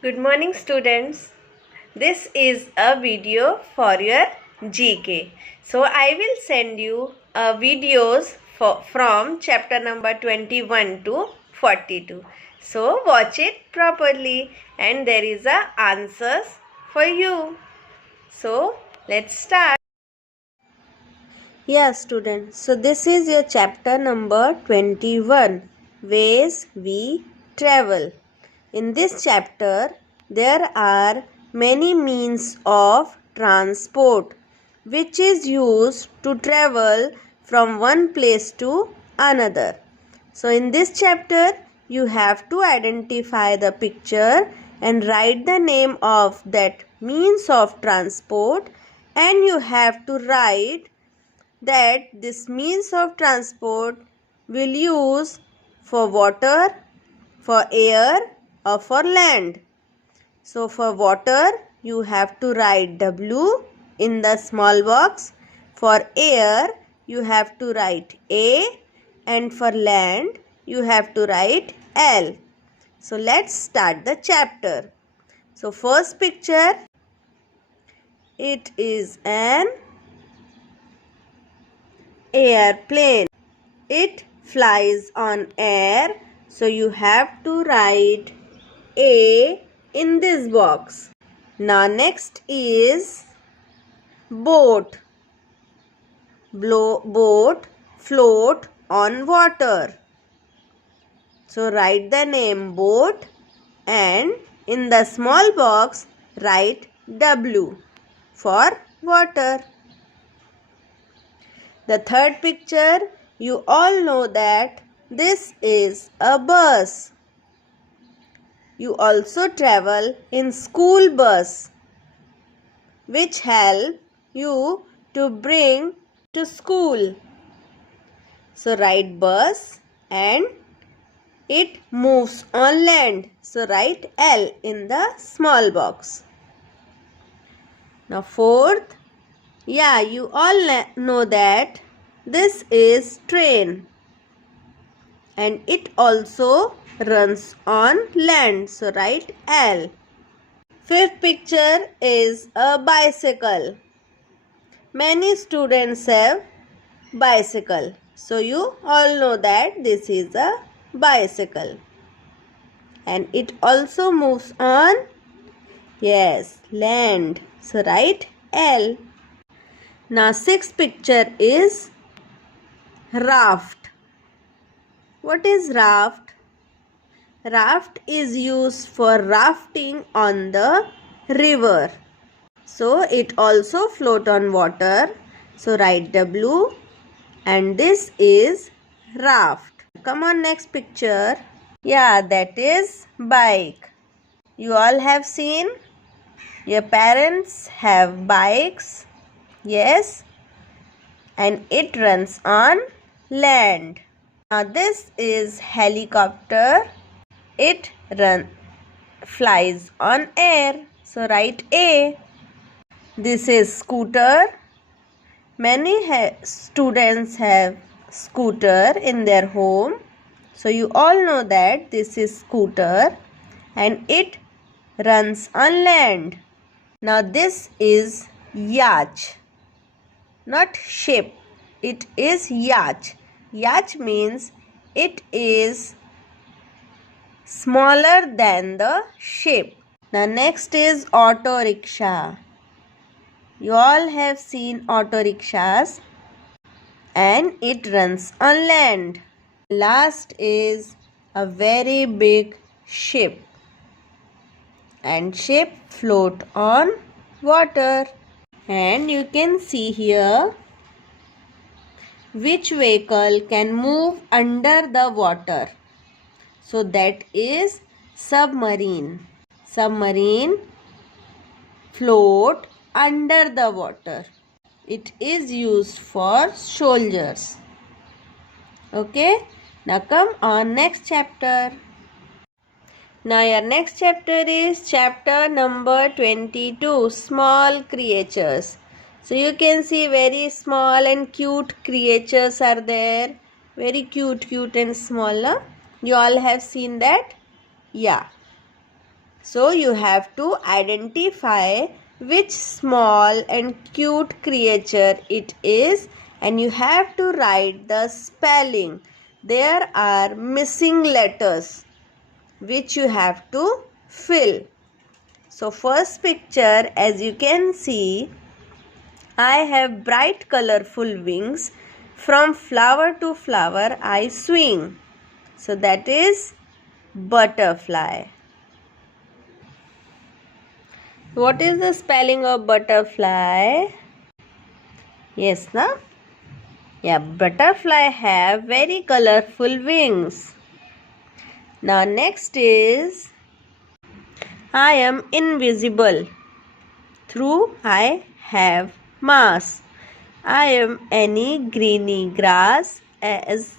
Good morning, students. This is a video for your GK. So I will send you videos from chapter number 21 to 42. So watch it properly and there is a answers for you. So let's start. Yeah, students. So this is your chapter number 21, Ways We Travel. In this chapter, there are many means of transport which is used to travel from one place to another. So in this chapter, you have to identify the picture and write the name of that means of transport, and you have to write that this means of transport will use for water, for air or for land. So for water you have to write W in the small box. For air you have to write A, and for land you have to write L. So let's start the chapter. So first picture, it is an airplane. It flies on air. So you have to write A in this box. Now next is boat. Boat float on water. So write the name boat and in the small box write W for water. The third picture, you all know that this is a bus. You also travel in school bus, which help you to bring to school. So write bus and it moves on land. So write L in the small box. Now fourth, you all know that this is train and it also runs on land. So write L. Fifth picture is a bicycle. Many students have bicycle. So you all know that this is a bicycle. And it also moves on, land. So write L. Now sixth picture is raft. What is raft? Raft is used for rafting on the river. So it also float on water. So write W and this is raft. Come on, next picture. That is bike. You all have seen your parents have bikes. Yes. And it runs on land. Now this is helicopter. It flies on air. So write A. This is scooter. Many students have scooter in their home. So you all know that this is scooter and it runs on land. Now this is yacht. Not ship. It is yacht. Yacht means it is smaller than the ship. Now next is auto rickshaw. You all have seen auto rickshaws and it runs on land. Last is a very big ship and ship float on water. And you can see here which vehicle can move under the water. So that is submarine. Submarine float under the water. It is used for soldiers. Okay. Now come on next chapter. Now your next chapter is chapter number 22, small creatures. So you can see very small and cute creatures are there. Very cute and small. You all have seen that? So you have to identify which small and cute creature it is, and you have to write the spelling. There are missing letters which you have to fill. So first picture, as you can see, I have bright colorful wings. From flower to flower I swing. So that is butterfly. What is the spelling of butterfly? Yes, na? Yeah, butterfly have very colorful wings. Now next is I am invisible. Through I have mass. I am any greeny grass as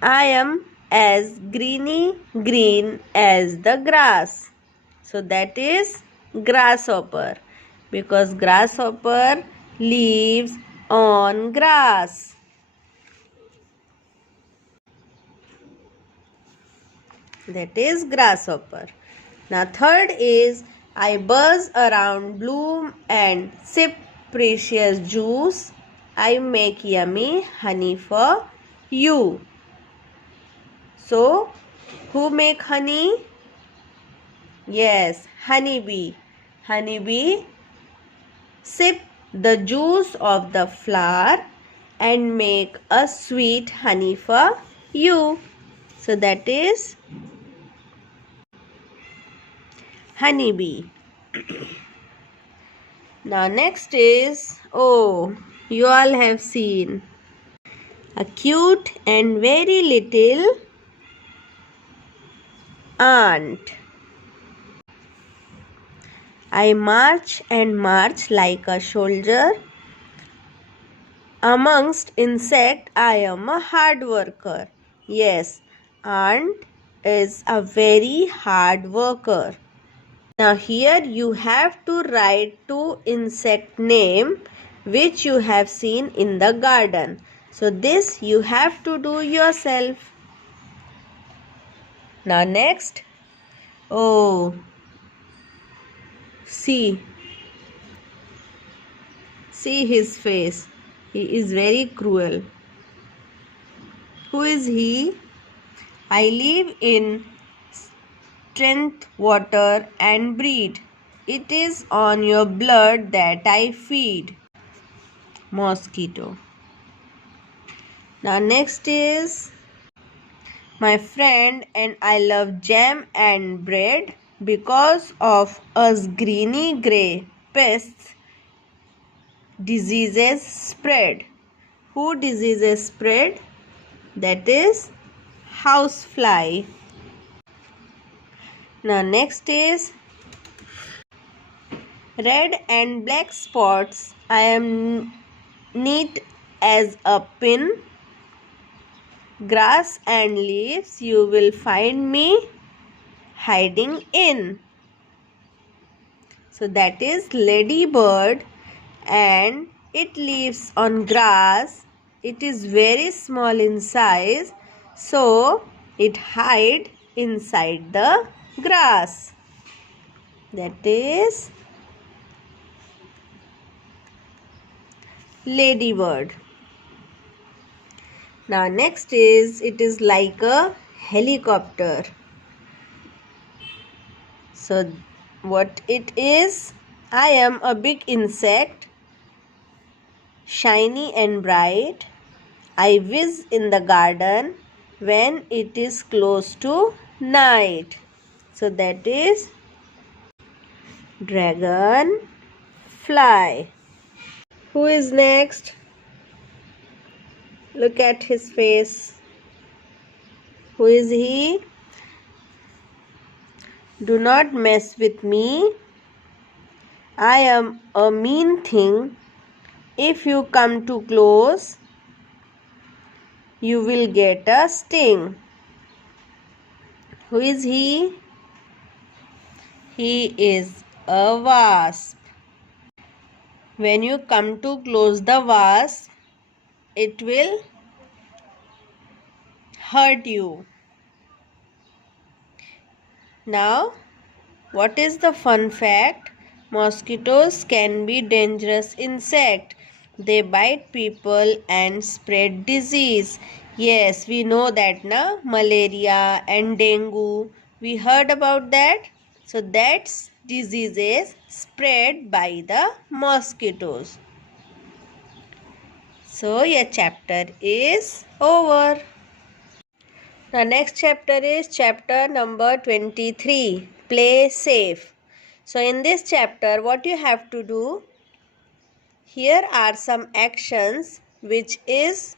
I am as greeny green as the grass. So that is grasshopper, because grasshopper lives on grass. That is grasshopper. Now third is I buzz around, bloom and sip precious juice. I make yummy honey for you. So who make honey? Yes, honeybee. Honeybee sip the juice of the flower and make a sweet honey for you. So that is honeybee. Now next is, oh, you all have seen a cute and very little ant. I march and march like a soldier. Amongst insect, I am a hard worker. Yes, ant is a very hard worker. Now here you have to write two insect name which you have seen in the garden. So this you have to do yourself. Now next, oh, see his face. He is very cruel. Who is he? I live in strength, water and breed. It is on your blood that I feed. Mosquito. Now next is my friend and I love jam and bread. Because of us greeny grey pests, diseases spread. Who diseases spread? That is housefly. Now next is red and black spots. I am neat as a pin. Grass and leaves you will find me hiding in. So that is ladybird, and it lives on grass. It is very small in size, so it hides inside the grass. That is ladybird. Now next is, it is like a helicopter. So what it is? I am a big insect, shiny and bright. I whiz in the garden when it is close to night. So that is dragon fly. Who is next? Look at his face. Who is he? Do not mess with me. I am a mean thing. If you come too close, you will get a sting. Who is he? He is a wasp. When you come too close the wasp, it will hurt you. Now, what is the fun fact? Mosquitoes can be dangerous insect. They bite people and spread disease. Yes, we know that now. Malaria and dengue. We heard about that. So that's diseases spread by the mosquitoes. So your chapter is over. The next chapter is chapter number 23. Play safe. So in this chapter, what you have to do, here are some actions which is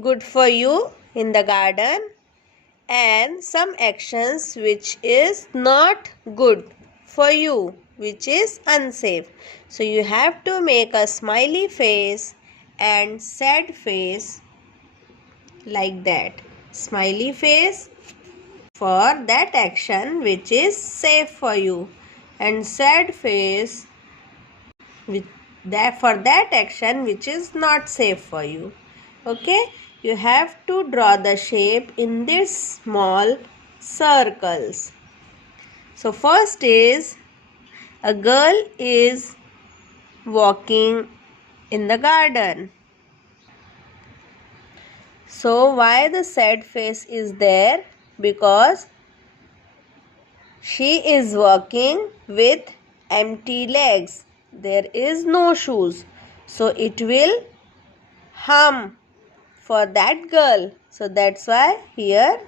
good for you in the garden and some actions which is not good for you, which is unsafe. So you have to make a smiley face and sad face like that. Smiley face for that action which is safe for you and sad face with that for that action which is not safe for you. Okay, you have to draw the shape in these small circles. So first is a girl is walking in the garden. So why the sad face is there? Because she is walking with empty legs. There is no shoes. So it will harm for that girl. So that's why here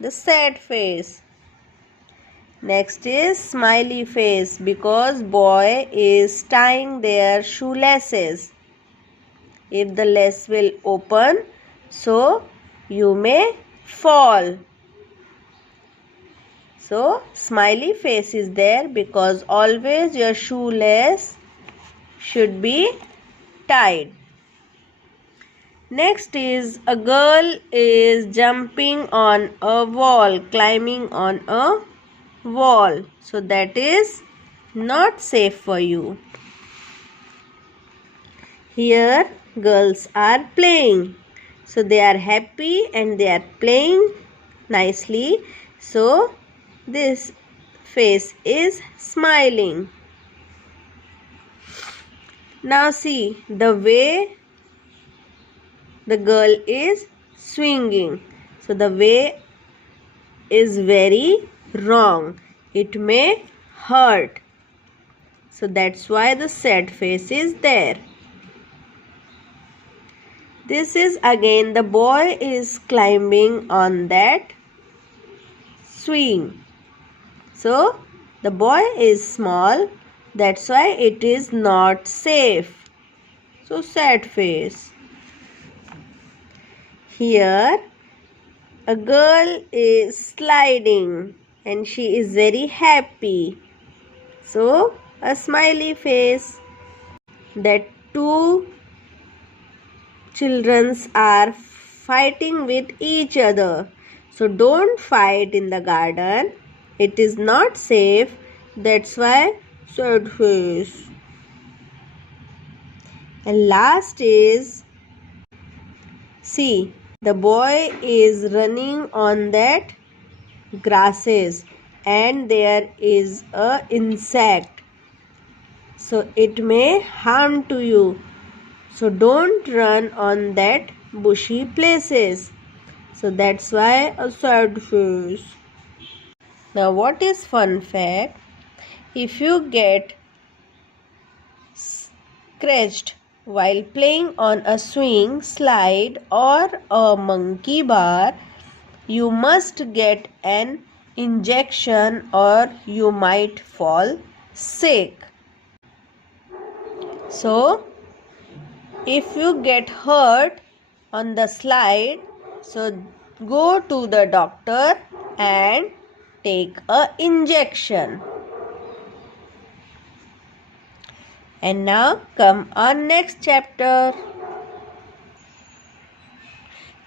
the sad face. Next is smiley face because boy is tying their shoelaces. If the lace will open, so you may fall. So smiley face is there because always your shoelace should be tied. Next is a girl is jumping on a wall, climbing on a wall. So that is not safe for you. Here girls are playing. So they are happy and they are playing nicely. So this face is smiling. Now see the way the girl is swinging. So the way is very wrong. It may hurt. So that's why the sad face is there. This is again the boy is climbing on that swing. So the boy is small. That's why it is not safe. So sad face. Here a girl is sliding and she is very happy. So a smiley face. That two children are fighting with each other. So don't fight in the garden. It is not safe. That's why sad face. And last is, see, the boy is running on that grasses and there is a insect. So it may harm to you. So don't run on that bushy places. So that's why a sad face. Now what is fun fact? If you get scratched while playing on a swing, slide or a monkey bar, you must get an injection or you might fall sick. So if you get hurt on the slide, so go to the doctor and take a injection. And now come on next chapter.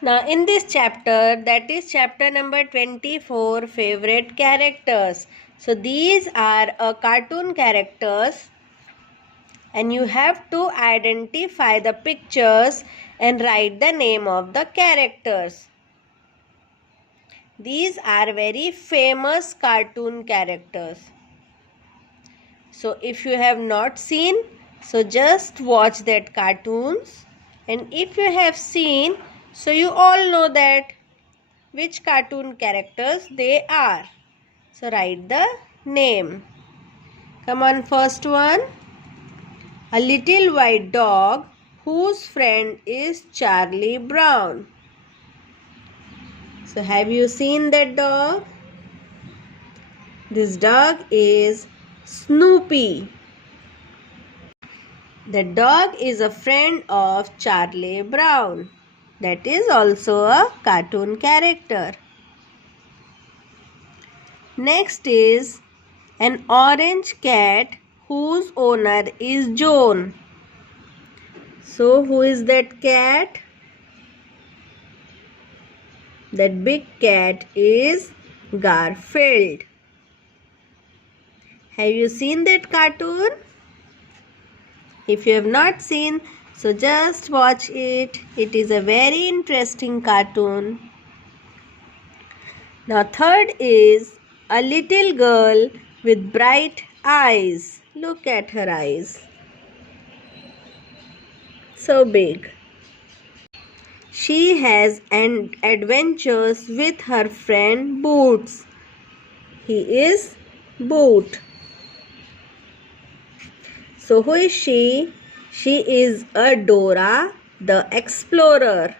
Now in this chapter, that is chapter number 24, favorite characters. So these are cartoon characters and you have to identify the pictures and write the name of the characters. These are very famous cartoon characters. So if you have not seen, so just watch that cartoons. And if you have seen, so you all know that which cartoon characters they are. So write the name. Come on, first one. A little white dog whose friend is Charlie Brown. So have you seen that dog? This dog is Snoopy. The dog is a friend of Charlie Brown. That is also a cartoon character. Next is an orange cat whose owner is Joan. So who is that cat? That big cat is Garfield. Have you seen that cartoon? If you have not seen, so just watch it. It is a very interesting cartoon. Now third is a little girl with bright eyes. Look at her eyes. So big. She has adventures with her friend Boots. He is Boot. So who is she? She is a Dora the Explorer.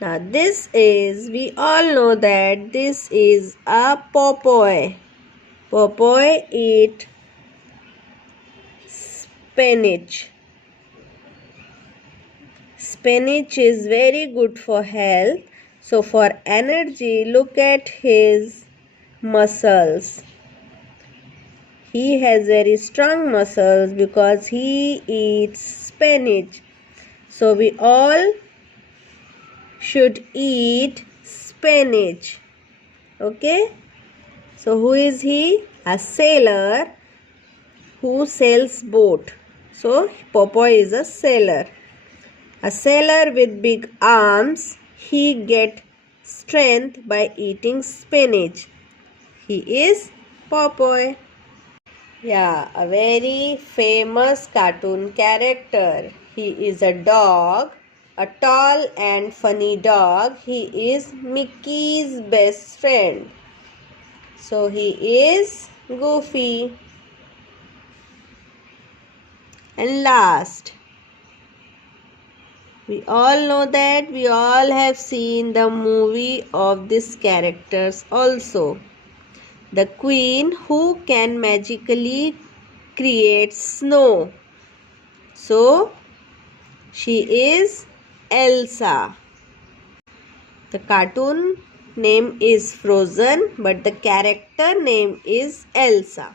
Now this is, we all know that this is a Popeye. Popeye eat spinach. Spinach is very good for health. So for energy, look at his muscles. He has very strong muscles because he eats spinach. So we all should eat spinach. Okay? So who is he? A sailor who sails boat. So Popeye is a sailor. A sailor with big arms. He get strength by eating spinach. He is Popeye. Yeah, a very famous cartoon character. He is a dog, a tall and funny dog. He is Mickey's best friend. So he is Goofy. And last, we all know that we all have seen the movie of these characters also. The queen who can magically create snow. So, she is Elsa. The cartoon name is Frozen, but the character name is Elsa.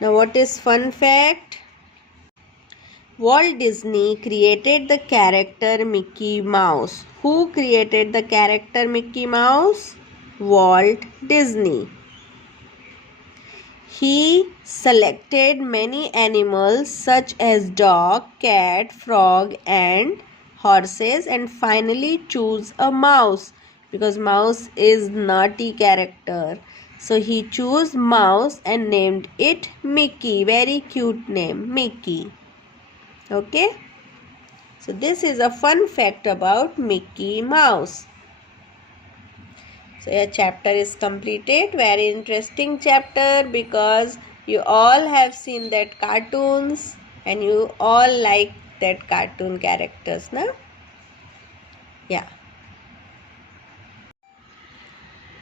Now, what is fun fact? Walt Disney created the character Mickey Mouse. Who created the character Mickey Mouse? Walt Disney. He selected many animals such as dog, cat, frog and horses and finally chose a mouse because mouse is naughty character. So he chose mouse and named it Mickey. Very cute name, Mickey. Okay. So this is a fun fact about Mickey Mouse. So your chapter is completed. Very interesting chapter because you all have seen that cartoons and you all like that cartoon characters, na? Yeah.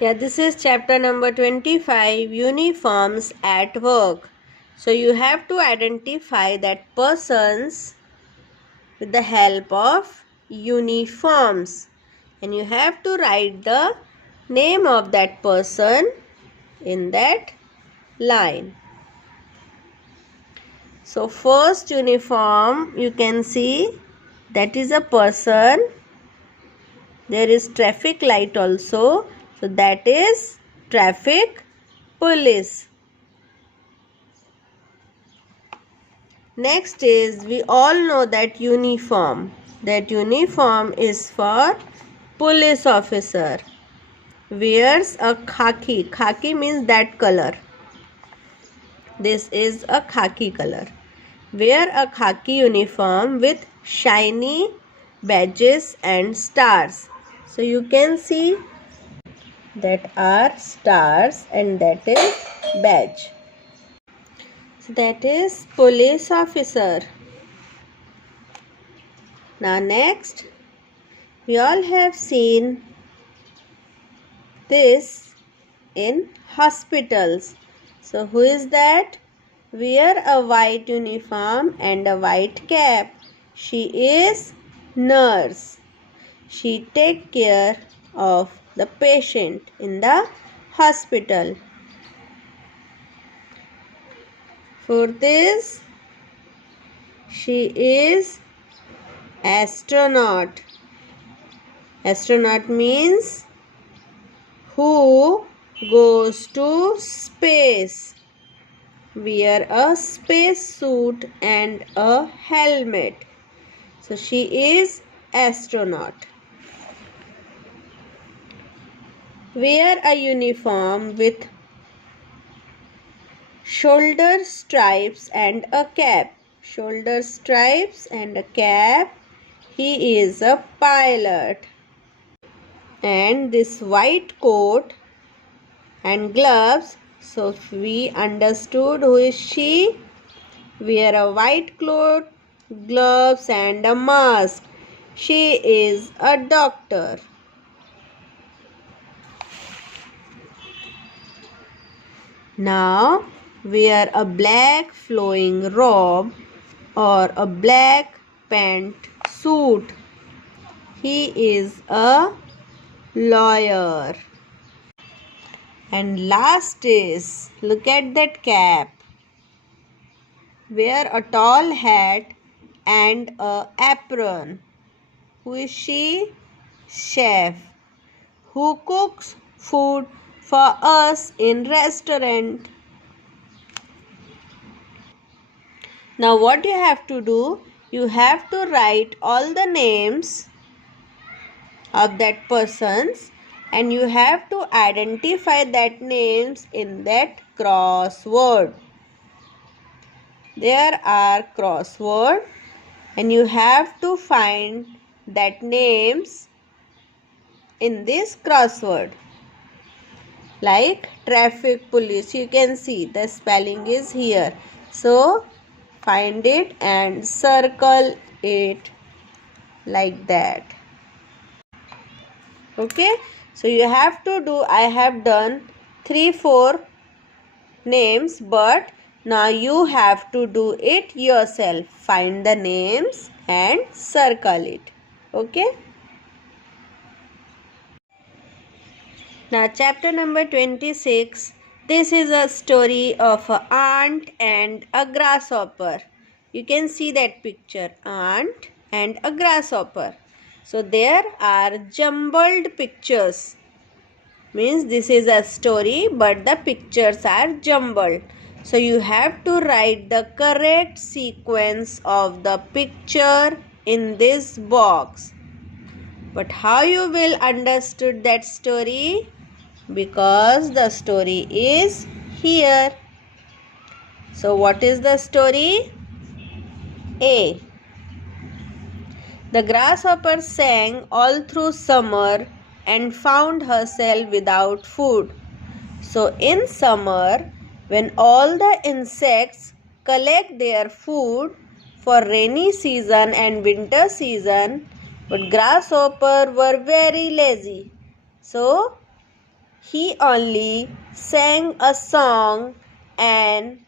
Yeah, this is chapter number 25, uniforms at work. So you have to identify that persons with the help of uniforms. And you have to write the name of that person in that line. So first uniform you can see that is a person. There is traffic light also. So that is traffic police. Next is, we all know that uniform. That uniform is for police officer wears a khaki. Khaki means that color. This is a khaki color. Wear a khaki uniform with shiny badges and stars. So you can see that are stars and that is badge. So that is police officer. Now next, we all have seen this in hospitals. So who is that? Wear a white uniform and a white cap. She is nurse. She take care of the patient in the hospital. For this, she is astronaut. Astronaut means who goes to space. Wear a space suit and a helmet. So she is astronaut. Wear a uniform with shoulder stripes and a cap. Shoulder stripes and a cap. He is a pilot. And this white coat and gloves. So if we understood who is she, wear a white cloth, gloves and a mask. She is a doctor. Now wear a black flowing robe or a black pant suit. He is a lawyer. And last is, look at that cap. Wear a tall hat and a apron. Who is she? Chef. Who cooks food for us in restaurant. Now what you have to do? You have to write all the names of that persons and you have to identify that names in that crossword. There are crossword and you have to find that names in this crossword. Like traffic police, you can see the spelling is here. So find it and circle it like that. Okay, so you have to do, I have done 3-4 names, but now you have to do it yourself. Find the names and circle it. Okay. Now chapter number 26. This is a story of an ant and a grasshopper. You can see that picture, ant and a grasshopper. So there are jumbled pictures. Means this is a story but the pictures are jumbled. So you have to write the correct sequence of the picture in this box. But how you will understood that story? Because the story is here. So what is the story? A. The grasshopper sang all through summer and found herself without food. So in summer, when all the insects collect their food for rainy season and winter season, but grasshopper were very lazy. So he only sang a song and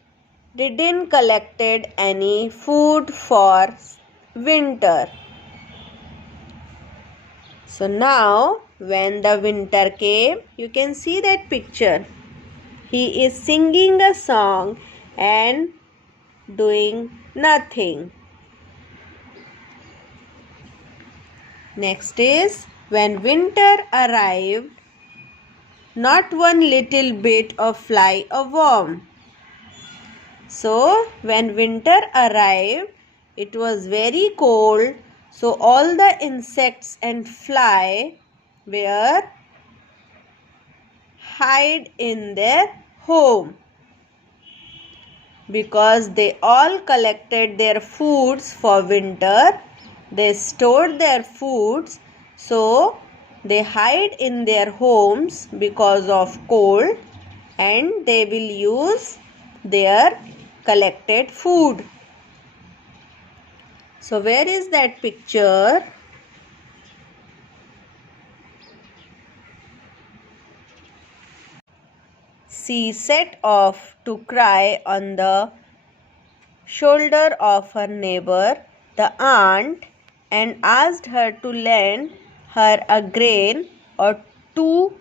didn't collected any food for winter. So now when the winter came, you can see that picture. He is singing a song and doing nothing. Next is, when winter arrived, not one little bit of fly a worm. So when winter arrived, it was very cold. So all the insects and fly were hide in their home, because they all collected their foods for winter. They stored their foods, so they hide in their homes because of cold, and they will use their collected food. So where is that picture? She set off to cry on the shoulder of her neighbor, the aunt, and asked her to lend her a grain or two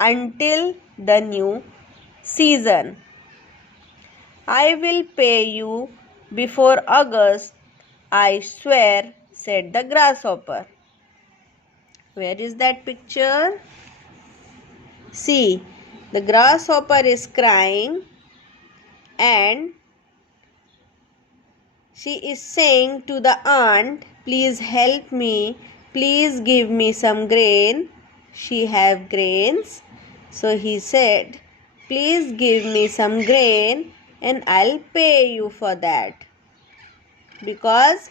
until the new season. "I will pay you before August, I swear," said the grasshopper. Where is that picture? See, the grasshopper is crying and she is saying to the aunt, "Please help me, please give me some grain." She have grains. So he said, "Please give me some grain and I'll pay you for that." Because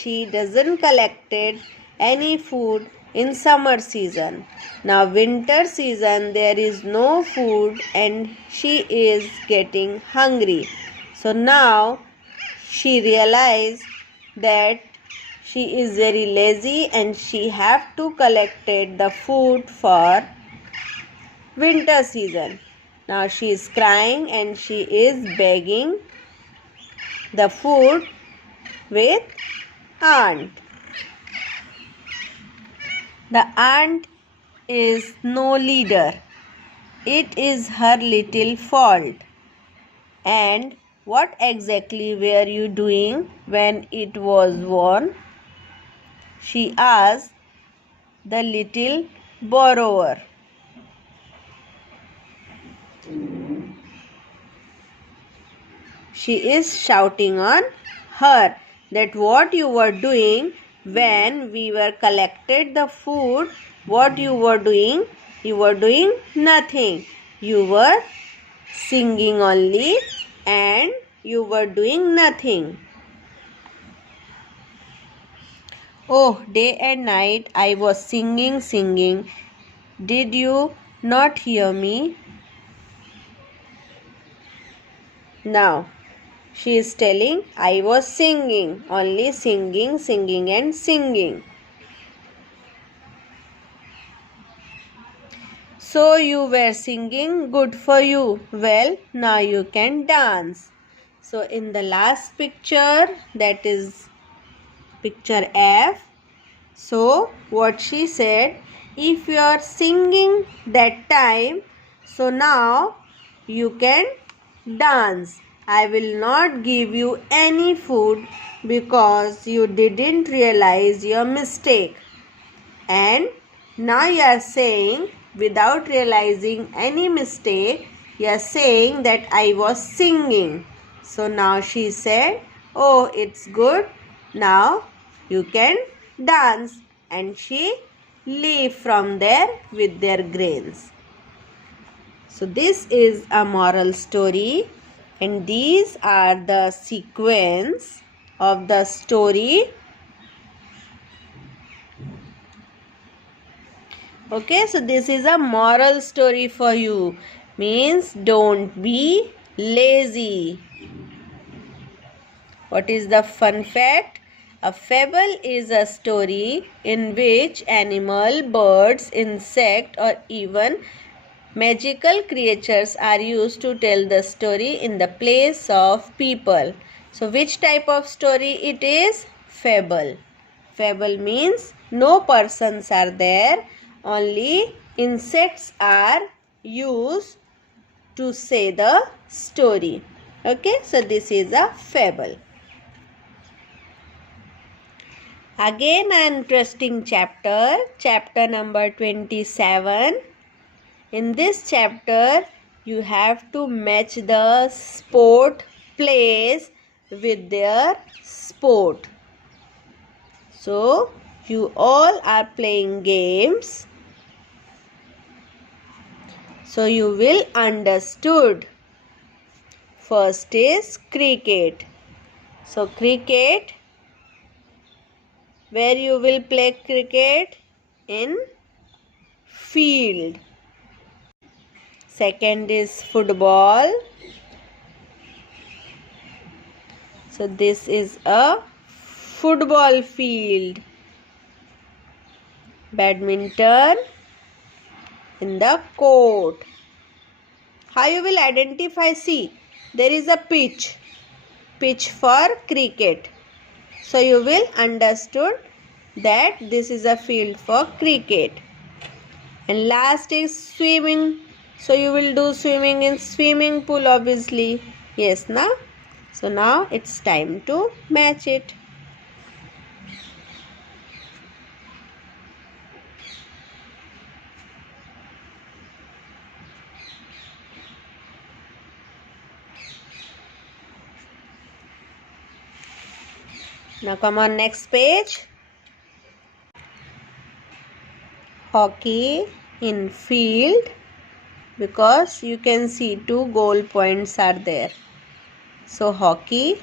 she doesn't collected any food in summer season. Now winter season there is no food and she is getting hungry. So now she realized that she is very lazy and she have to collected the food for winter season. Now she is crying and she is begging the food with aunt. The aunt is no leader. It is her little fault. And what exactly were you doing when it was won? She asked the little borrower. She is shouting on her that what you were doing when we were collected the food, what you were doing? You were doing nothing. You were singing only and you were doing nothing. Oh, day and night I was singing. Did you not hear me? Now, she is telling, I was singing, only singing and singing. So you were singing, good for you. Well, now you can dance. So in the last picture, that is picture F. So what she said, if you are singing that time, so now you can dance. I will not give you any food because you didn't realize your mistake. And now you are saying, without realizing any mistake, you are saying that I was singing. So now she said, oh, it's good. Now you can dance. And she leave from there with their grains. So this is a moral story, and these are the sequence of the story. Okay, so this is a moral story for you. Means don't be lazy. What is the fun fact? A fable is a story in which animal, birds, insect or even magical creatures are used to tell the story in the place of people. So which type of story it is? Fable. Fable means no persons are there, only insects are used to say the story. Okay, so this is a fable. Again an interesting chapter, chapter number 27. In this chapter, you have to match the sport place with their sport. So, you all are playing games So you will understood. First is cricket. So cricket, where you will play cricket? In field. Second is football. So this is a football field. Badminton, in the court. How you will identify? See, there is a pitch for cricket. So you will understood that this is a field for cricket. And last is swimming. So you will do swimming in swimming pool, obviously. Yes, na? So now it's time to match it. Now come on, next page. Hockey in field, because you can see 2 goal points are there. So hockey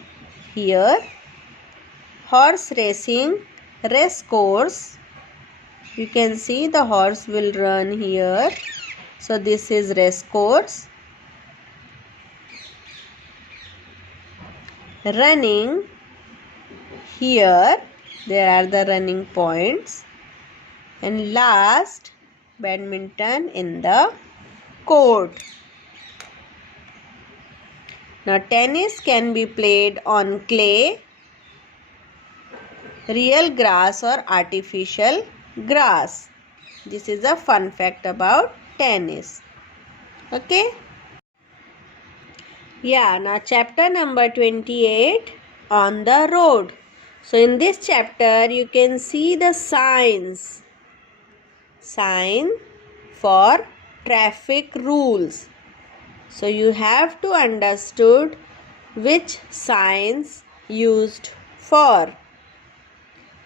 here. Horse racing, race course. You can see the horse will run here. So this is race course. Running, here there are the running points. And last, badminton in the court. Now tennis can be played on clay, real grass or artificial grass. This is a fun fact about tennis. Okay. Yeah, now chapter number 28, on the road. So in this chapter you can see the signs. Sign for traffic rules. So you have to understood which signs used for.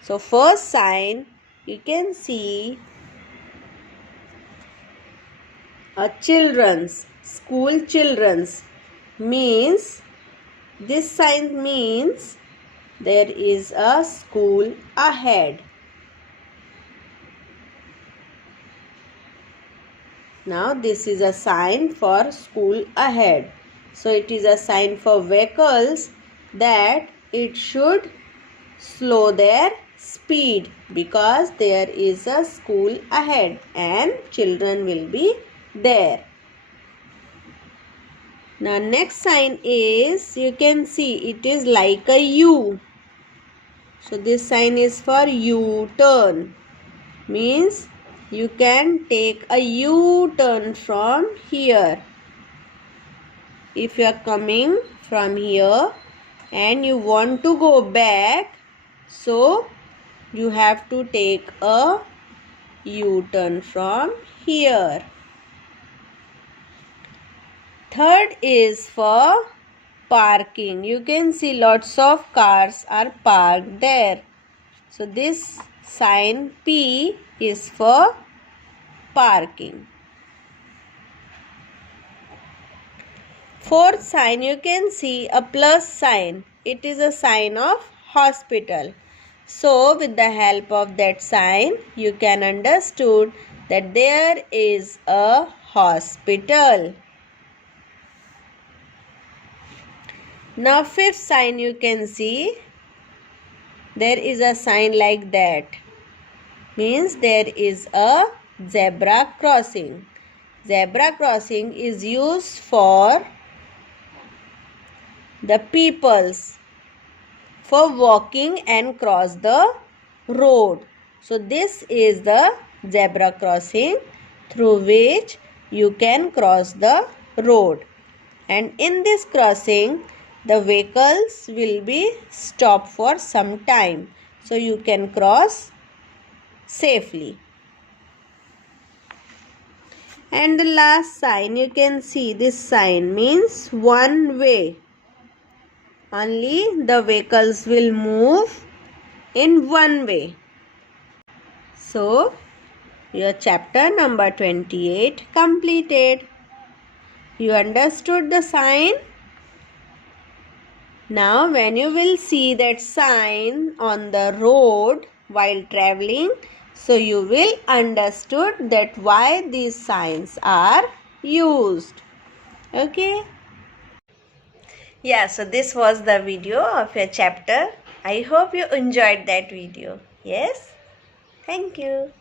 So first sign, you can see a children's, school children's, means this sign means there is a school ahead. Now this is a sign for school ahead. So it is a sign for vehicles that it should slow their speed, because there is a school ahead and children will be there. Now next sign is, you can see it is like a U. So this sign is for U-turn. Means you can take a U-turn from here. If you are coming from here and you want to go back, so you have to take a U-turn from here. Third is for parking. You can see lots of cars are parked there. So this sign P is for parking. Fourth sign, you can see a plus sign. It is a sign of hospital. So with the help of that sign, you can understood that there is a hospital. Now fifth sign, you can see there is a sign like that. Means there is a zebra crossing. Zebra crossing is used for the peoples for walking and cross the road. So this is the zebra crossing through which you can cross the road. And in this crossing, the vehicles will be stopped for some time. So you can cross safely. And the last sign, you can see this sign means one way. Only the vehicles will move in one way. So your chapter number 28 completed. You understood the sign? Now when you will see that sign on the road while traveling, so you will understood that why these signs are used. Okay? Yeah, so this was the video of your chapter. I hope you enjoyed that video. Yes? Thank you.